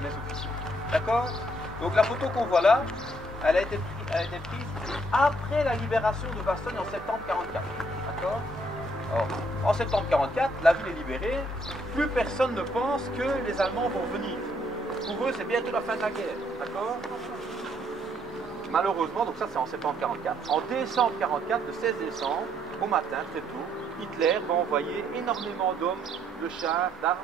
mes officiers. D'accord? Donc la photo qu'on voit là, elle a été prise après la libération de Bastogne en septembre 1944. D'accord? Alors, en septembre 1944, la ville est libérée, plus personne ne pense que les Allemands vont venir. Pour eux, c'est bientôt la fin de la guerre. D'accord? Malheureusement, donc ça c'est en septembre 1944. En décembre 1944, le 16 décembre, au matin, très tôt, Hitler va envoyer énormément d'hommes, de chars, d'armes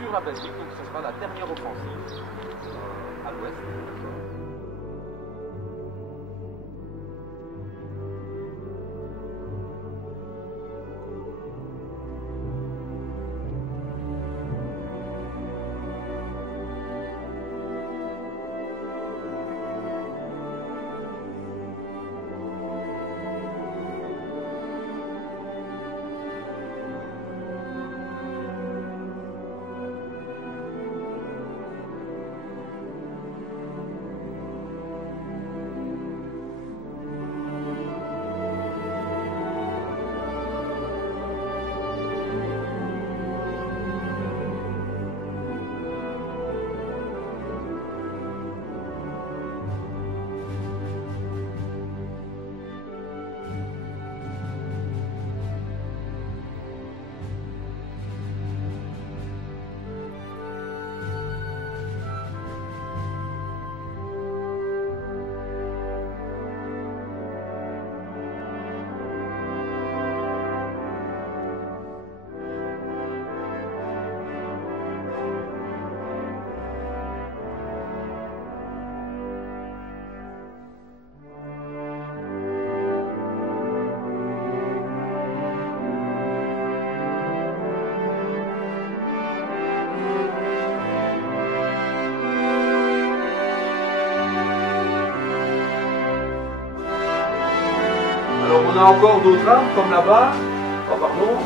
sur la Belgique. Donc ce sera la dernière offensive à l'ouest. On a encore d'autres armes, comme là-bas, oh pardon,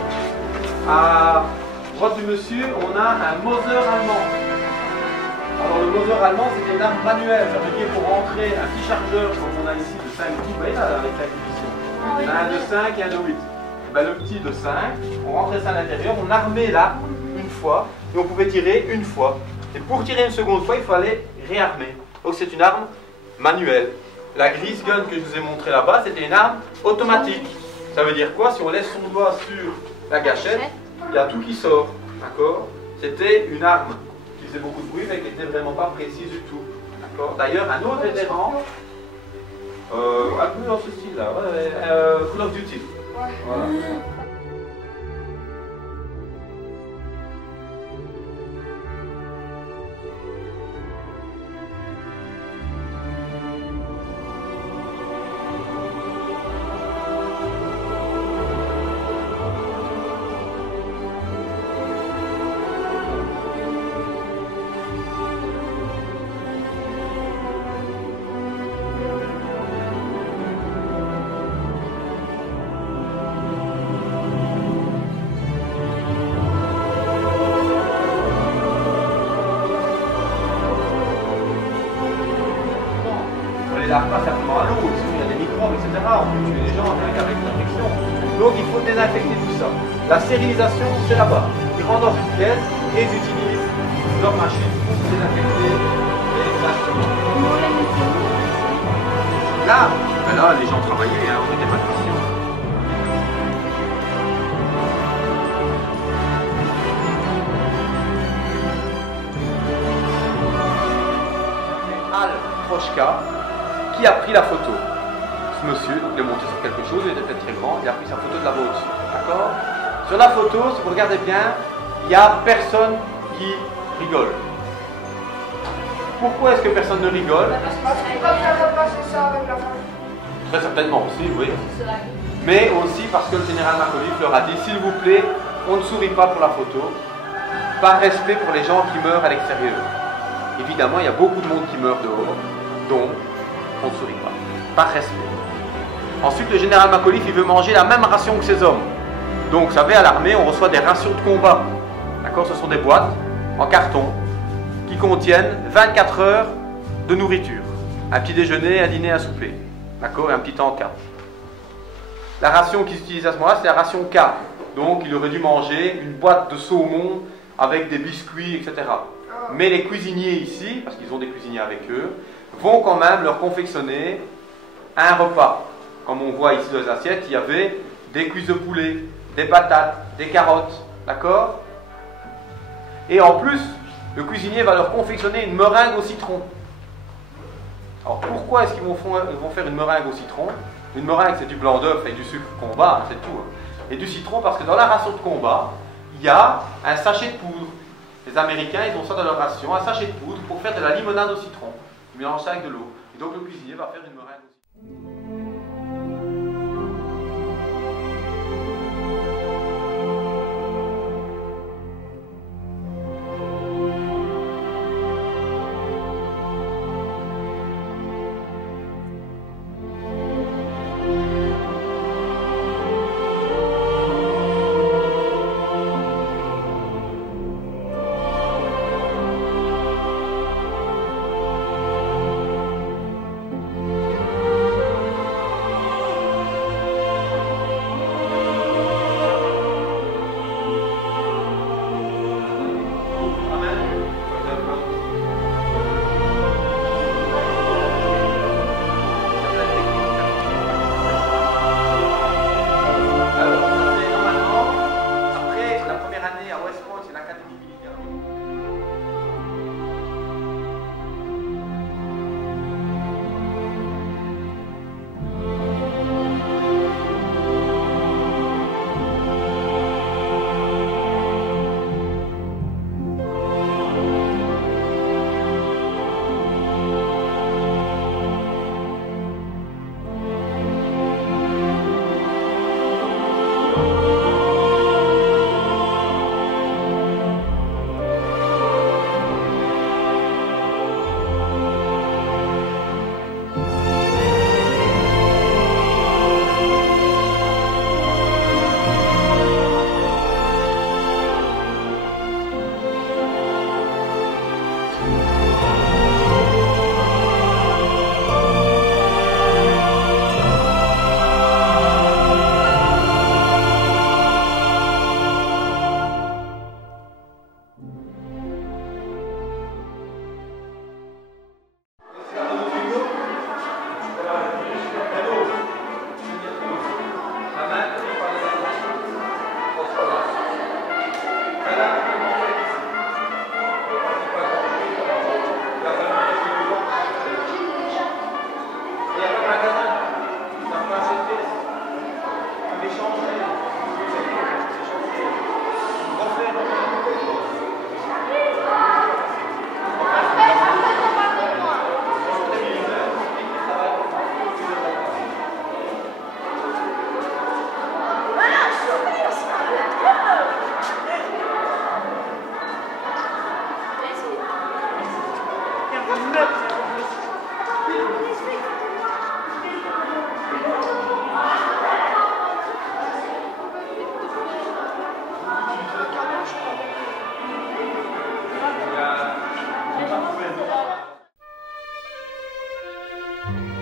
à droite du monsieur, on a un Mauser allemand. Alors le Mauser allemand, c'est une arme manuelle, ça veut dire pour rentrer un petit chargeur, comme on a ici, de 5 coups, vous voyez là, avec la division. Il y en a un de 5 et un de 8. Ben, le petit de 5, on rentrait ça à l'intérieur, on armait l'arme une fois, et on pouvait tirer une fois. Et pour tirer une seconde fois, il fallait réarmer. Donc c'est une arme manuelle. La Grease Gun que je vous ai montré là-bas, c'était une arme automatique. Ça veut dire quoi? Si on laisse son doigt sur la gâchette, il y a tout qui sort. D'accord? C'était une arme qui faisait beaucoup de bruit, mais qui n'était vraiment pas précise du tout. D'accord? D'ailleurs, un autre vétéran, un peu dans ce style-là, Call of Duty. Voilà. Pas simplement à l'eau, il y a des microbes, etc. On peut tuer les gens rien qu'avec l'infection. Donc il faut désinfecter tout ça. La stérilisation, c'est là-bas. Ils rentrent dans une pièce et ils utilisent leur machine pour désinfecter les instruments. Là, ben là, les gens travaillaient, hein, on n'était pas de question. Al Troschka, qui a pris la photo. Ce monsieur, donc, il est monté sur quelque chose, il était peut-être très grand, il a pris sa photo de là-bas au-dessus. D'accord? Sur la photo, si vous regardez bien, il n'y a personne qui rigole. Pourquoi est-ce que personne ne rigole? Très certainement aussi, oui. Mais aussi parce que le général Macauliffe leur a dit, s'il vous plaît, on ne sourit pas pour la photo, par respect pour les gens qui meurent à l'extérieur. Évidemment, il y a beaucoup de monde qui meurt dehors, donc on ne sourit pas, par respect. Ensuite, le général Macauliffe, il veut manger la même ration que ses hommes. Donc, vous savez, à l'armée, on reçoit des rations de combat. D'accord? Ce sont des boîtes en carton qui contiennent 24 heures de nourriture. Un petit déjeuner, un dîner, un souper. D'accord? Et un petit encas. La ration qui s'utilise à ce moment-là, c'est la ration K. Donc, il aurait dû manger une boîte de saumon avec des biscuits, etc. Mais les cuisiniers ici, parce qu'ils ont des cuisiniers avec eux, vont quand même leur confectionner un repas. Comme on voit ici dans les assiettes, il y avait des cuisses de poulet, des patates, des carottes, d'accord? Et en plus, le cuisinier va leur confectionner une meringue au citron. Alors pourquoi est-ce qu'ils vont faire une meringue au citron? Une meringue, c'est du blanc d'œuf et du sucre combat, hein, c'est tout. Et du citron, parce que dans la ration de combat, il y a un sachet de poudre. Les Américains, ils ont ça dans leur ration, un sachet de poudre pour faire de la limonade au citron. Ils mélangent ça avec de l'eau. Et donc le cuisinier va faire une meringue au citron. Thank you.